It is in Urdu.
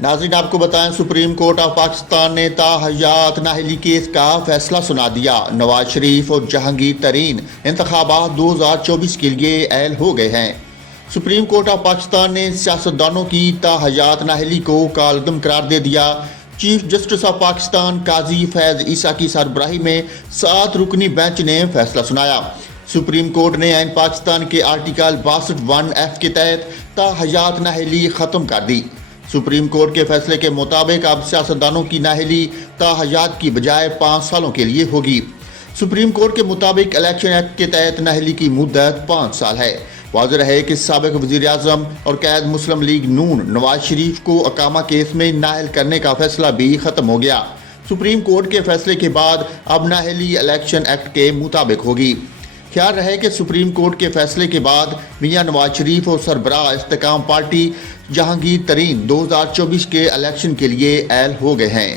ناظرین آپ کو بتائیں سپریم کورٹ آف پاکستان نے تاحیات نااہلی کیس کا فیصلہ سنا دیا۔ نواز شریف اور جہانگیر ترین انتخابات 2024 کے لیے اہل ہو گئے ہیں۔ سپریم کورٹ آف پاکستان نے سیاستدانوں کی تاحیات نااہلی کو کالعدم قرار دے دیا۔ چیف جسٹس آف پاکستان قاضی فیض عیسیٰ کی سربراہی میں 7 رکنی بینچ نے فیصلہ سنایا۔ سپریم کورٹ نے آئین پاکستان کے آرٹیکل 62(1)(f) کے تحت تاحیات نااہلی ختم کر دی۔ سپریم کورٹ کے فیصلے کے مطابق اب سیاستدانوں کی نااہلی تاحیات کی بجائے 5 سالوں کے لیے ہوگی۔ سپریم کورٹ کے مطابق الیکشن ایکٹ کے تحت نااہلی کی مدت 5 سال ہے۔ واضح ہے کہ سابق وزیر اعظم اور قائد مسلم لیگ نون نواز شریف کو اقامہ کیس میں نااہل کرنے کا فیصلہ بھی ختم ہو گیا۔ سپریم کورٹ کے فیصلے کے بعد اب نااہلی الیکشن ایکٹ کے مطابق ہوگی۔ خیال رہے کہ سپریم کورٹ کے فیصلے کے بعد میاں نواز شریف اور سربراہ استحکام پارٹی جہانگیر ترین 2024 کے الیکشن کے لیے اہل ہو گئے ہیں۔